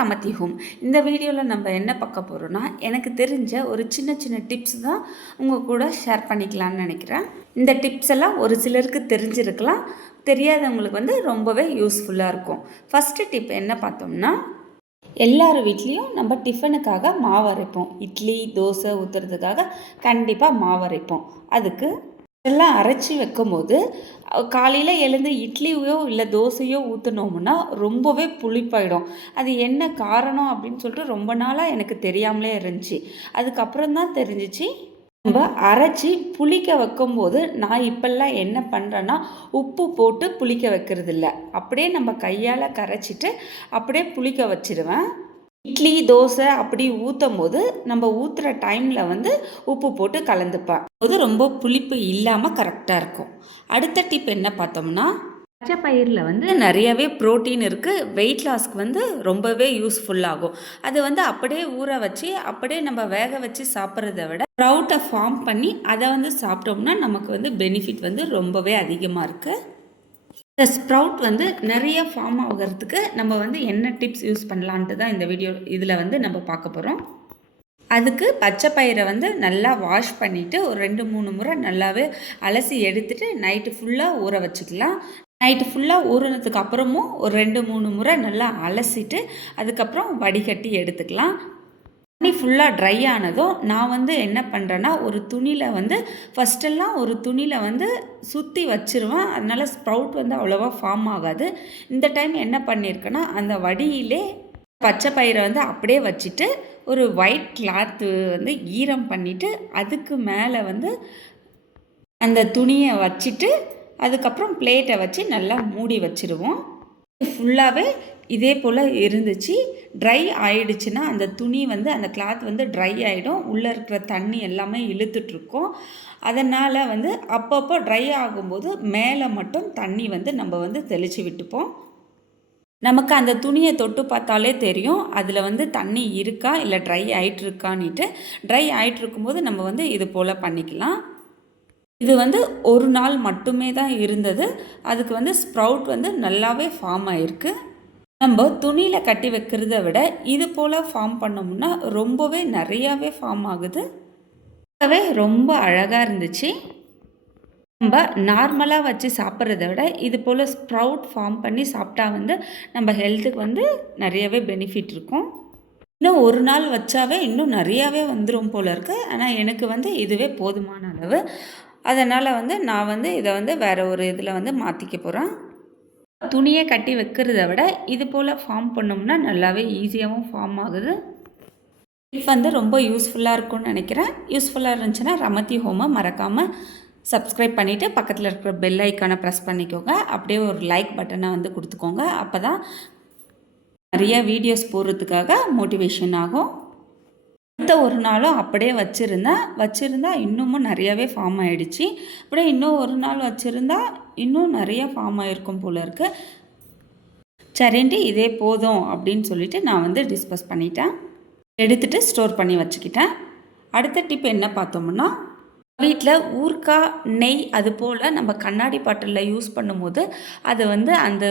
ரமதி home இந்த வீடியோவில் நம்ம என்ன பார்க்க போகிறோன்னா எனக்கு தெரிஞ்ச ஒரு சின்ன சின்ன டிப்ஸ் தான் உங்கள் கூட ஷேர் பண்ணிக்கலாம்னு நினைக்கிறேன். இந்த டிப்ஸ் எல்லாம் ஒரு சிலருக்கு தெரிஞ்சிருக்கலாம். தெரியாதவங்களுக்கு வந்து ரொம்பவே யூஸ்ஃபுல்லாக இருக்கும். ஃபஸ்ட்டு டிப் என்ன பார்த்தோம்னா எல்லார் வீட்லேயும் நம்ம டிஃபனுக்காக மாவு அரைப்போம். இட்லி தோசை ஊற்றுறதுக்காக கண்டிப்பாக மாவு அரைப்போம். அதுக்கு எல்லாம் அரைச்சி வைக்கும்போது காலையில் எழுந்து இட்லியோ இல்லை தோசையோ ஊற்றுனோம்னா ரொம்பவே புளிப்பாயிடும். அது என்ன காரணம் அப்படின்னு சொல்லிட்டு ரொம்ப நாளாக எனக்கு தெரியாமலே இருந்துச்சு. அதுக்கப்புறம் தான் தெரிஞ்சிச்சு. நம்ம அரைச்சி புளிக்க வைக்கும்போது நான் இப்போல்லாம் என்ன பண்ணுறேன்னா உப்பு போட்டு புளிக்க வைக்கிறது இல்லை அப்படியே நம்ம கையால் கரைச்சிட்டு அப்படியே புளிக்க வச்சிருவேன். இட்லி தோசை அப்படி ஊற்றும் போது நம்ம ஊற்றுற டைமில் வந்து உப்பு போட்டு கலந்துப்பேன் அது ரொம்ப புளிப்பு இல்லாமல் கரெக்டாக இருக்கும். அடுத்த டிப் என்ன பார்த்தோம்னா பச்சை பயிரில் வந்து நிறையவே ப்ரோட்டீன் இருக்குது வெயிட் லாஸ்க்கு வந்து ரொம்பவே யூஸ்ஃபுல்லாகும் அது வந்து அப்படியே ஊற வச்சு அப்படியே நம்ம வேக வச்சு சாப்பிட்றத விட ப்ரௌட்டை ஃபார்ம் பண்ணி அதை வந்து சாப்பிட்டோம்னா நமக்கு வந்து பெனிஃபிட் வந்து ரொம்பவே அதிகமாக இருக்குது இந்த ஸ்ப்ரவுட் வந்து நிறைய ஃபார்ம் ஆகிறதுக்கு நம்ம வந்து என்ன டிப்ஸ் யூஸ் பண்ணலான்ட்டு தான் இந்த வீடியோ இதில் வந்து நம்ம பார்க்க போகிறோம் அதுக்கு பச்சை பயிரை வந்து நல்லா வாஷ் பண்ணிவிட்டு ஒரு ரெண்டு மூணு முறை நல்லாவே அலசி எடுத்துகிட்டு நைட்டு ஃபுல்லாக ஊற வச்சுக்கலாம். நைட்டு ஃபுல்லாக ஊறினதுக்கு அப்புறமும் ஒரு ரெண்டு மூணு முறை நல்லா அலசிட்டு அதுக்கப்புறம் வடிகட்டி எடுத்துக்கலாம். தண்ணி ஃபுல்லாக ட்ரை ஆனதும் நான் வந்து என்ன பண்ணுறேன்னா ஒரு துணியில் வந்து ஃபஸ்ட்டெல்லாம் ஒரு துணியில் வந்து சுற்றி வச்சுருவேன். அதனால் ஸ்ப்ரவுட் வந்து அவ்வளோவா ஃபார்ம் ஆகாது. இந்த டைம் என்ன பண்ணியிருக்கேன்னா அந்த வடியிலே பச்சை பயிரை வந்து அப்படியே வச்சுட்டு ஒரு ஒயிட் கிளாத்து வந்து ஈரம் பண்ணிவிட்டு அதுக்கு மேலே வந்து அந்த துணியை வச்சுட்டு அதுக்கப்புறம் பிளேட்டை வச்சு நல்லா மூடி வச்சுருவோம். ஃபுல்லாகவே இதே போல் இருந்துச்சு. ட்ரை ஆயிடுச்சுன்னா அந்த துணி வந்து அந்த கிளாத் வந்து ட்ரை ஆகிடும் உள்ளே இருக்கிற தண்ணி எல்லாமே இழுத்துட்ருக்கோம். அதனால் வந்து அப்பப்போ ட்ரை ஆகும்போது மேலே மட்டும் தண்ணி வந்து நம்ம வந்து தெளித்து விட்டுப்போம். நமக்கு அந்த துணியை தொட்டு பார்த்தாலே தெரியும். அதில் வந்து தண்ணி இருக்கா இல்லை ட்ரை ஆகிட்டுருக்கான்னுட்டு ட்ரை ஆகிட்டு இருக்கும்போது நம்ம வந்து இது போல் பண்ணிக்கலாம். இது வந்து ஒரு நாள் மட்டுமே தான் இருந்தது. அதுக்கு வந்து ஸ்ப்ரவுட் வந்து நல்லாவே ஃபார்ம் ஆகிருக்கு நம்ம துணியில் கட்டி வைக்கிறத விட இது போல் ஃபார்ம் பண்ணோம்னா ரொம்பவே நிறையாவே ஃபார்ம் ஆகுது. ரொம்ப அழகாக இருந்துச்சு. நம்ம நார்மலாக வச்சு சாப்பிட்றத விட இது போல் ஸ்ப்ரவுட் ஃபார்ம் பண்ணி சாப்பிட்டா வந்து நம்ம ஹெல்த்துக்கு வந்து நிறையவே பெனிஃபிட் இருக்கும். இன்னும் ஒரு நாள் வச்சாவே இன்னும் நிறையாவே வந்துடும் போல் இருக்குது ஆனால் எனக்கு வந்து இதுவே போதுமான அளவு. அதனால் வந்து நான் வந்து இதை வந்து வேறு ஒரு இதில் வந்து மாற்றிக்க போகிறேன் துணியை கட்டி வைக்கிறத விட இது போல் ஃபார்ம் பண்ணோம்னா நல்லாவே ஈஸியாகவும் ஃபார்ம் ஆகுது. இப்போ வந்து ரொம்ப யூஸ்ஃபுல்லாக இருக்கும்னு நினைக்கிறேன். யூஸ்ஃபுல்லாக இருந்துச்சுன்னா ரமதி ஹோமை மறக்காமல் சப்ஸ்கிரைப் பண்ணிவிட்டு பக்கத்தில் இருக்கிற பெல் ஐக்கானை ப்ரெஸ் பண்ணிக்கோங்க. அப்படியே ஒரு லைக் பட்டனை வந்து கொடுத்துக்கோங்க. அப்போ தான் நிறைய வீடியோஸ் போடுறதுக்காக மோட்டிவேஷன் ஆகும். அடுத்த ஒரு நாளும் அப்படியே வச்சுருந்தேன் வச்சுருந்தா இன்னமும் நிறையாவே ஃபார்ம் ஆகிடுச்சு அப்படியே இன்னும் ஒரு நாள் வச்சுருந்தா இன்னும் நிறையா ஃபார்ம் ஆகிருக்கும் போல் இருக்குது சரின்ட்டு இதே போதும் அப்படின்னு சொல்லிவிட்டு நான் வந்து டிஸ்பஸ் பண்ணிட்டேன். எடுத்துகிட்டு ஸ்டோர் பண்ணி வச்சுக்கிட்டேன். அடுத்த டிப் என்ன பார்த்தோம்னா வீட்டில் ஊர்க்கா நெய் அது போல் நம்ம கண்ணாடி பாட்டிலில் யூஸ் பண்ணும்போது அது வந்து அந்த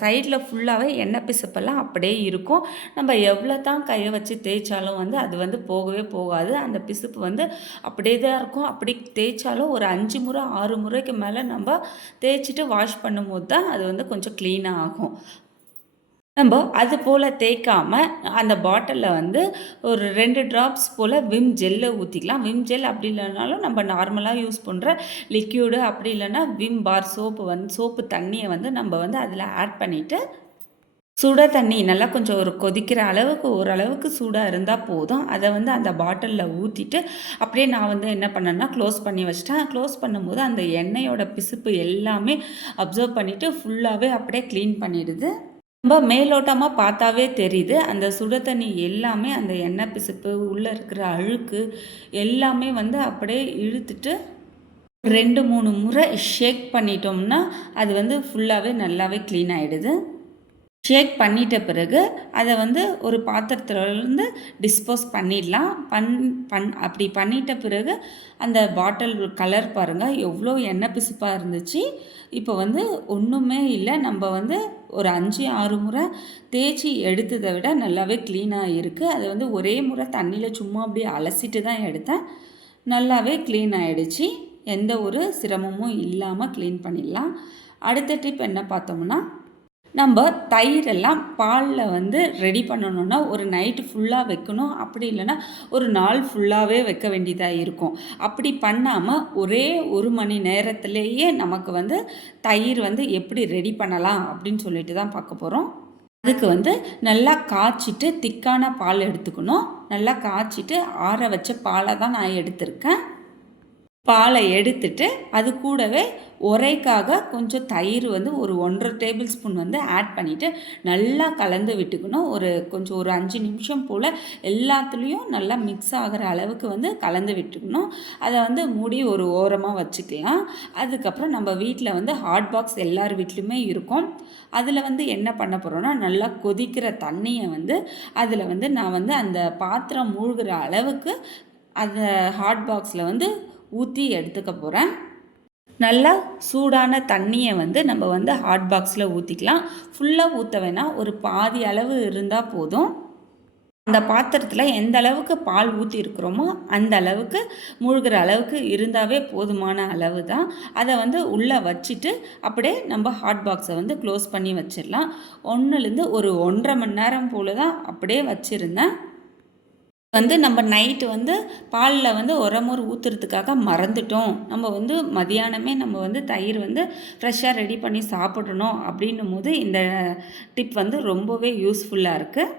சைடில் ஃபுல்லாகவே எண்ணெய் பிசுப்பெல்லாம் அப்படியே இருக்கும். நம்ம எவ்வளோ தான் கையை வச்சு தேய்ச்சாலும் வந்து அது வந்து போகவே போகாது. அந்த பிசுப்பு வந்து அப்படியே தான் இருக்கும். அப்படி தேய்ச்சாலும் ஒரு அஞ்சு முறை ஆறு முறைக்கு மேலே நம்ம தேய்ச்சிட்டு வாஷ் பண்ணும்போது தான் அது வந்து கொஞ்சம் க்ளீனாக ஆகும். நம்ம அது போல் தேய்க்காமல் அந்த பாட்டிலில் வந்து ஒரு ரெண்டு ட்ராப்ஸ் போல் விம் ஜெல்லை ஊற்றிக்கலாம் விம் ஜெல் அப்படி இல்லைனாலும் நம்ம நார்மலாக யூஸ் பண்ணுற லிக்யூடு அப்படி இல்லைன்னா விம் பார் சோப்பு வந்து சோப்பு தண்ணியை வந்து நம்ம வந்து அதில் ஆட் பண்ணிவிட்டு சுட தண்ணி நல்லா கொஞ்சம் ஒரு கொதிக்கிற அளவுக்கு ஓரளவுக்கு சூடாக இருந்தால் போதும். அதை வந்து அந்த பாட்டிலில் ஊற்றிட்டு அப்படியே நான் வந்து என்ன பண்ணேன்னா க்ளோஸ் பண்ணி வச்சிட்டேன். க்ளோஸ் பண்ணும்போது அந்த எண்ணெயோட பிசுப்பு எல்லாமே அப்சர்வ் பண்ணிவிட்டு ஃபுல்லாகவே அப்படியே க்ளீன் பண்ணிடுது. ரொம்ப மேலோட்டமாக பார்த்தாவே தெரியுது. அந்த சுட தண்ணி எல்லாமே அந்த எண்ணெய் பிசுப்பு உள்ளே இருக்கிற அழுக்கு எல்லாமே வந்து அப்படியே இழுத்துட்டு ரெண்டு மூணு முறை ஷேக் பண்ணிட்டோம்னா அது வந்து ஃபுல்லாகவே நல்லாவே க்ளீன் ஆகிடுது ஷேக் பண்ணிட்ட பிறகு அதை வந்து ஒரு பாத்திரத்துலேருந்து டிஸ்போஸ் பண்ணிடலாம். பண் பண் அப்படி பண்ணிட்ட பிறகு அந்த பாட்டில் கலர் பாருங்கள் எவ்வளோ எண்ணெய் பிசுப்பாக இருந்துச்சு. இப்போ வந்து ஒன்றுமே இல்லை. நம்ம வந்து ஒரு அஞ்சு ஆறு முறை தேய்ச்சி எடுத்ததை விட நல்லாவே க்ளீனாக இருக்குது அதை வந்து ஒரே முறை தண்ணியில் சும்மா அப்படியே அலசிட்டு தான் எடுத்தேன். நல்லாவே க்ளீன் ஆகிடுச்சு எந்த ஒரு சிரமமும் இல்லாமல் க்ளீன் பண்ணிடலாம். அடுத்த டிப் என்ன பார்த்தோம்னா நம்ம தயிரெல்லாம் பாலில் வந்து ரெடி பண்ணணுன்னா ஒரு நைட்டு ஃபுல்லாக வைக்கணும். அப்படி இல்லைன்னா ஒரு நாள் ஃபுல்லாகவே வைக்க வேண்டியதாக இருக்கும். அப்படி பண்ணாமல் ஒரே ஒரு மணி நேரத்துலேயே நமக்கு வந்து தயிர் வந்து எப்படி ரெடி பண்ணலாம் அப்படின்னு சொல்லிட்டு தான் பார்க்க போகிறோம் அதுக்கு வந்து நல்லா காய்ச்சிட்டு திக்கான பால் எடுத்துக்கணும். நல்லா காய்ச்சிட்டு ஆற வச்ச பாலை தான் நான் எடுத்திருக்கேன். பாலை எடுத்துட்டு அது கூடவே உரைக்காக கொஞ்சம் தயிர் வந்து ஒரு ஒன்றரை டேபிள் ஸ்பூன் வந்து ஆட் பண்ணிவிட்டு நல்லா கலந்து விட்டுக்கணும். ஒரு கொஞ்சம் ஒரு அஞ்சு நிமிஷம் போல் எல்லாத்துலேயும் நல்லா மிக்ஸ் ஆகிற அளவுக்கு வந்து கலந்து விட்டுக்கணும். அதை வந்து மூடி ஒரு ஓரமாக வச்சுக்கலாம். அதுக்கப்புறம் நம்ம வீட்டில் வந்து ஹாட் பாக்ஸ் எல்லார் வீட்லேயுமே இருக்கும். அதில் வந்து என்ன பண்ண போகிறோன்னா நல்லா கொதிக்கிற தண்ணியை வந்து அதில் வந்து நான் வந்து அந்த பாத்திரம் மூழ்கிற அளவுக்கு அந்த ஹாட் பாக்ஸில் வந்து ஊற்றி எடுத்துக்க போகிறேன் நல்லா சூடான தண்ணியை வந்து நம்ம வந்து ஹாட் பாக்ஸில் ஊற்றிக்கலாம் ஃபுல்லாக ஊற்ற வேணால் ஒரு பாதி அளவு இருந்தால் போதும். அந்த பாத்திரத்தில் எந்த அளவுக்கு பால் ஊற்றிருக்கிறோமோ அந்த அளவுக்கு மூழ்கிற அளவுக்கு இருந்தாவே போதுமான அளவு தான் அதை வந்து உள்ளே வச்சுட்டு அப்படியே நம்ம ஹாட் பாக்ஸை வந்து க்ளோஸ் பண்ணி வச்சிடலாம். ஒன்றுலேருந்து ஒரு ஒன்றரை மணி நேரம் போல் தான் அப்படியே வச்சுருந்தேன். வந்து நம்ம நைட்டு வந்து பாலில் வந்து உரமூர் ஊற்றுறதுக்காக மறந்துட்டோம். நம்ம வந்து மதியானமே நம்ம வந்து தயிர் வந்து ஃப்ரெஷ்ஷாக ரெடி பண்ணி சாப்பிடணும் அப்படின்னும் போது இந்த டிப் வந்து ரொம்பவே யூஸ்ஃபுல்லாக இருக்குது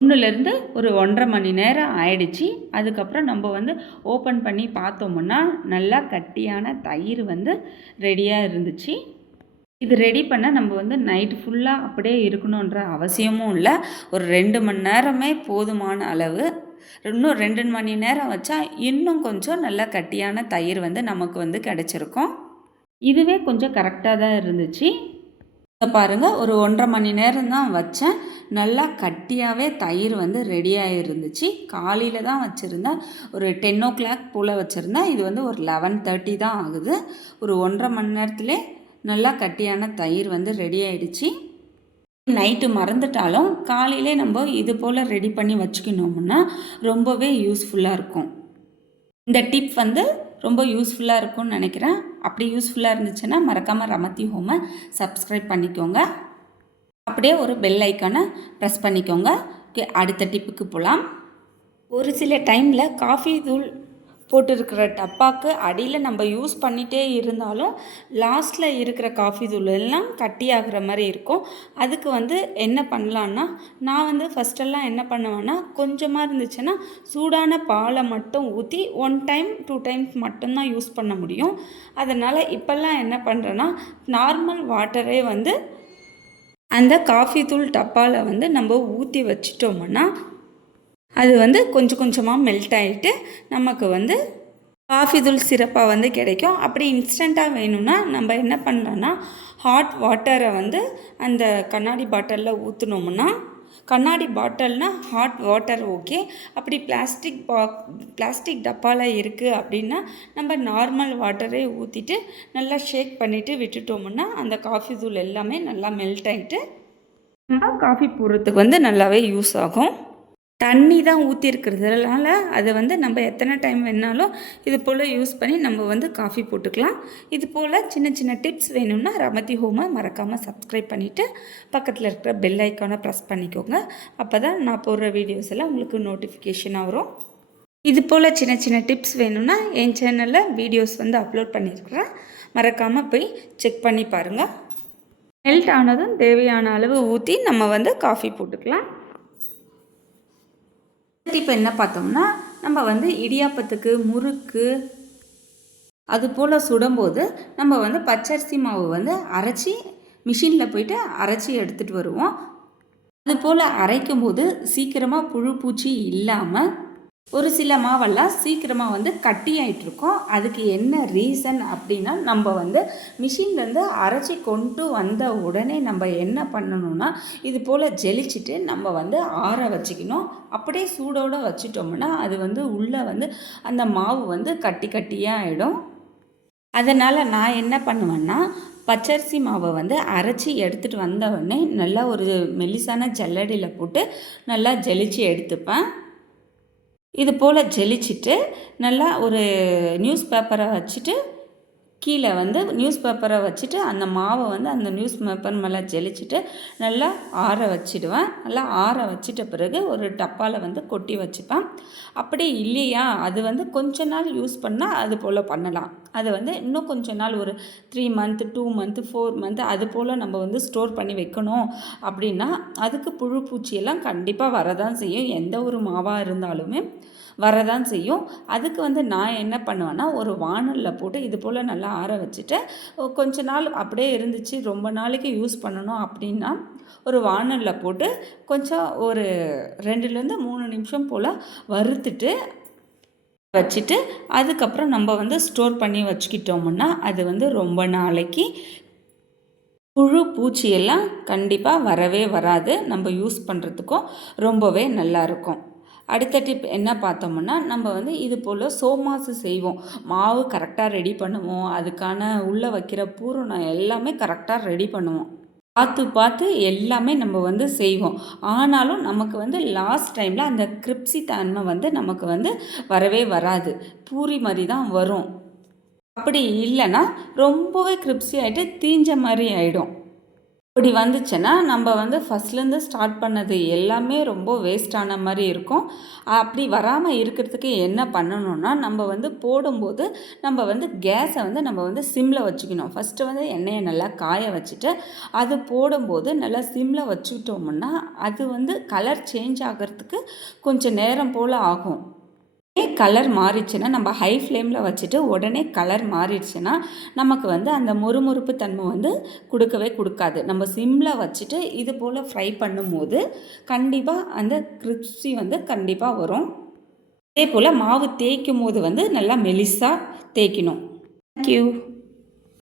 ஒன்றுலேருந்து ஒரு ஒன்றரை மணி நேரம் ஆயிடுச்சு. அதுக்கப்புறம் நம்ம வந்து ஓப்பன் பண்ணி பார்த்தோம்னா நல்லா கட்டியான தயிர் வந்து ரெடியாக இருந்துச்சு. இது ரெடி பண்ண நம்ம வந்து நைட்டு ஃபுல்லாக அப்படியே இருக்கணுன்ற அவசியமும் இல்லை. ஒரு ரெண்டு மணி நேரமே போதுமான அளவு இன்னும் ரெண்டு மணி நேரம் வச்சா இன்னும் கொஞ்சம் நல்லா கட்டியான தயிர் வந்து நமக்கு வந்து கிடச்சிருக்கும். இதுவே கொஞ்சம் கரெக்டாக தான் இருந்துச்சு. பாருங்கள் ஒரு ஒன்றரை மணி நேரம் தான் வச்சேன். நல்லா கட்டியாகவே தயிர் வந்து ரெடியாக இருந்துச்சு. காலையில் தான் வச்சுருந்தேன் ஒரு டென் ஓ கிளாக் போல் வச்சுருந்தேன் இது வந்து ஒரு லெவன் தேர்ட்டி தான் ஆகுது. ஒரு ஒன்றரை மணி நேரத்துலேயே நல்லா கட்டியான தயிர் வந்து ரெடி ஆகிடுச்சி நைட்டு மறந்துட்டாலும் காலையிலே நம்ம இது போல் ரெடி பண்ணி வச்சுக்கணும்னா ரொம்பவே யூஸ்ஃபுல்லாக இருக்கும். இந்த டிப் வந்து ரொம்ப யூஸ்ஃபுல்லாக இருக்கும்னு நினைக்கிறேன். அப்படி யூஸ்ஃபுல்லாக இருந்துச்சுன்னா மறக்காமல் ரமத்தி ஹோமை சப்ஸ்கிரைப் பண்ணிக்கோங்க. அப்படியே ஒரு பெல் ஐக்கானை ப்ரெஸ் பண்ணிக்கோங்க. ஓகே அடுத்த டிப்புக்கு போகலாம் ஒரு சில டைமில் காஃபி தூள் போட்டிருக்கிற டப்பாக்கு அடியில் நம்ம யூஸ் பண்ணிகிட்டே இருந்தாலும் லாஸ்ட்டில் இருக்கிற காஃபி தூள் எல்லாம் கட்டி ஆகிற மாதிரி இருக்கும். அதுக்கு வந்து என்ன பண்ணலான்னா நான் வந்து ஃபஸ்ட்டெல்லாம் என்ன பண்ணுவேன்னா கொஞ்சமாக இருந்துச்சுன்னா சூடான பாலை மட்டும் ஊற்றி ஒன் டைம் டூ டைம்ஸ் மட்டும்தான் யூஸ் பண்ண முடியும். அதனால் இப்போல்லாம் என்ன பண்ணுறேன்னா நார்மல் வாட்டரே வந்து அந்த காஃபி தூள் டப்பாவில் வந்து நம்ம ஊற்றி வச்சிட்டோம்னா அது வந்து கொஞ்சம் கொஞ்சமாக மெல்ட் ஆகிட்டு நமக்கு வந்து காஃபி தூள் சிறப்பாக வந்து கிடைக்கும். அப்படி இன்ஸ்டண்ட்டாக வேணும்னா நம்ம என்ன பண்ணலான்னா ஹாட் வாட்டரை வந்து அந்த கண்ணாடி பாட்டிலில் ஊற்றுனோம்னா கண்ணாடி பாட்டில்னால் ஹாட் வாட்டர் ஓகே அப்படி பிளாஸ்டிக் பா பிளாஸ்டிக் டப்பாவில் இருக்குது அப்படின்னா நம்ம நார்மல் வாட்டரே ஊற்றிட்டு நல்லா ஷேக் பண்ணிவிட்டு விட்டுட்டோம்னா அந்த காஃபி தூள் எல்லாமே நல்லா மெல்ட் ஆகிட்டு நம்ம காஃபி போடுறதுக்கு வந்து நல்லாவே யூஸ் ஆகும். தண்ணி தான் ஊற்றிருக்கிறதுனால அதை வந்து நம்ம எத்தனை டைம் வேணாலும் இது போல் யூஸ் பண்ணி நம்ம வந்து காஃபி போட்டுக்கலாம். இது போல் சின்ன சின்ன டிப்ஸ் வேணும்னா ரமதி ஹோமை மறக்காமல் சப்ஸ்கிரைப் பண்ணிவிட்டு பக்கத்தில் இருக்கிற பெல் ஐக்கானை ப்ரெஸ் பண்ணிக்கோங்க. அப்போ தான் நான் போடுற வீடியோஸ் எல்லாம் உங்களுக்கு நோட்டிஃபிகேஷனாக வரும். இது போல் சின்ன சின்ன டிப்ஸ் வேணும்னா என் சேனலில் வீடியோஸ் வந்து அப்லோட் பண்ணியிருக்கிறேன் மறக்காமல் போய் செக் பண்ணி பாருங்கள் மெல்ட் ஆனதும் தேவையான அளவு ஊற்றி நம்ம வந்து காஃபி போட்டுக்கலாம். இப்போ என்ன பார்த்தோம்னா நம்ம வந்து இடியாப்பத்துக்கு முறுக்கு அது போல் சுடும்போது நம்ம வந்து பச்சரிசி மாவு வந்து அரைச்சி மிஷினில் போயிட்டு அரைச்சி எடுத்துகிட்டு வருவோம். அது போல் அரைக்கும் போது சீக்கிரமாக புழு பூச்சி இல்லாமல் ஒரு சில மாவெல்லாம் சீக்கிரமாக வந்து கட்டி ஆயிட்டிருக்கும் அதுக்கு என்ன ரீசன் அப்படின்னா நம்ம வந்து மிஷின்லேருந்து அரைச்சி கொண்டு வந்த உடனே நம்ம என்ன பண்ணணும்னா இது போல் ஜெலிச்சிட்டு நம்ம வந்து ஆற வச்சுக்கணும். அப்படியே சூடோடு வச்சுட்டோம்னா அது வந்து உள்ளே வந்து அந்த மாவு வந்து கட்டி கட்டியாக ஆகிடும் அதனால் நான் என்ன பண்ணுவேன்னா பச்சரிசி மாவை வந்து அரைச்சி எடுத்துகிட்டு வந்த உடனே நல்லா ஒரு மெல்லிசான ஜல்லடியில் போட்டு நல்லா ஜெலிச்சு எடுத்துப்பேன். இது போல் ஜெலிச்சிட்டு நல்லா ஒரு நியூஸ் பேப்பரை வச்சுட்டு கீழே வந்து நியூஸ் பேப்பரை வச்சுட்டு அந்த மாவை வந்து அந்த நியூஸ் பேப்பர் மேலே ஜெலிச்சுட்டு நல்லா ஆற வச்சிடுவேன். நல்லா ஆற வச்சிட்ட பிறகு ஒரு டப்பாவில் வந்து கொட்டி வச்சுப்பேன். அப்படி இல்லையா? அது வந்து கொஞ்ச நாள் யூஸ் பண்ணால் அது போல் பண்ணலாம். அதை வந்து இன்னும் கொஞ்ச நாள் ஒரு three month two month four month அது போல் நம்ம வந்து ஸ்டோர் பண்ணி வைக்கணும் அப்படின்னா அதுக்கு புழு பூச்சியெல்லாம் கண்டிப்பாக வரதான் செய்யும். எந்த ஒரு மாவாக இருந்தாலுமே. வரதான் செய்யும். அதுக்கு வந்து நான் என்ன பண்ணுவேன்னா ஒரு வானலில் போட்டு இது போல் நல்லா ஆற வச்சுட்டு கொஞ்ச நாள் அப்படியே இருந்துச்சு ரொம்ப நாளைக்கு யூஸ் பண்ணணும் அப்படின்னா ஒரு வானலில் போட்டு கொஞ்சம் ஒரு ரெண்டுலேருந்து மூணு நிமிஷம் போல் வறுத்துட்டு வச்சுட்டு அதுக்கப்புறம் நம்ம வந்து ஸ்டோர் பண்ணி வச்சுக்கிட்டோம்னா அது வந்து ரொம்ப நாளைக்கு புழு பூச்சியெல்லாம் கண்டிப்பாக வரவே வராது. நம்ம யூஸ் பண்ணுறதுக்கும் ரொம்பவே நல்லாயிருக்கும் அடுத்த டிப் என்ன பார்த்தோம்னா நம்ம வந்து இது போல் சோமாசு செய்வோம். மாவு கரெக்டாக ரெடி பண்ணுவோம். அதுக்கான உள்ளே வைக்கிற பூரணம் எல்லாமே கரெக்டாக ரெடி பண்ணுவோம். பார்த்து பார்த்து எல்லாமே நம்ம வந்து செய்வோம். ஆனாலும் நமக்கு வந்து லாஸ்ட் டைமில் அந்த கிரிப்சி தன்மை வந்து நமக்கு வந்து வரவே வராது. பூரி மாதிரி தான் வரும். அப்படி இல்லைன்னா ரொம்பவே கிரிப்சி ஆகிட்டு தீஞ்ச மாதிரி ஆகிடும் இப்படி வந்துச்சுன்னா நம்ம வந்து ஃபஸ்ட்லேருந்து ஸ்டார்ட் பண்ணது எல்லாமே ரொம்ப வேஸ்டான மாதிரி இருக்கும். அப்படி வராமல் இருக்கிறதுக்கு என்ன பண்ணணும்னா நம்ம வந்து போடும்போது நம்ம வந்து கேஸை வந்து நம்ம வந்து சிம்மில் வச்சுக்கணும். ஃபஸ்ட்டு வந்து எண்ணெயை நல்லா காய வச்சுட்டு அது போடும்போது நல்லா சிம்மில் வச்சுக்கிட்டோம்னா அது வந்து கலர் சேஞ்ச் ஆகிறதுக்கு கொஞ்சம் நேரம் போல் ஆகும். கலர் மாறிடுச்சுன்னா நம்ம ஹை ஃப்ளேமில் வச்சுட்டு உடனே கலர் மாறிடுச்சுன்னா நமக்கு வந்து அந்த மொறுமொறுப்பு தன்மை வந்து கொடுக்கவே கொடுக்காது. நம்ம சிம்மில் வச்சுட்டு இது போல் ஃப்ரை பண்ணும்போது கண்டிப்பாக அந்த கிறிஸ்பி வந்து கண்டிப்பாக வரும். அதே போல் மாவு தேய்க்கும் போது வந்து நல்லா மெலிசாக தேய்க்கணும். தேங்க்யூ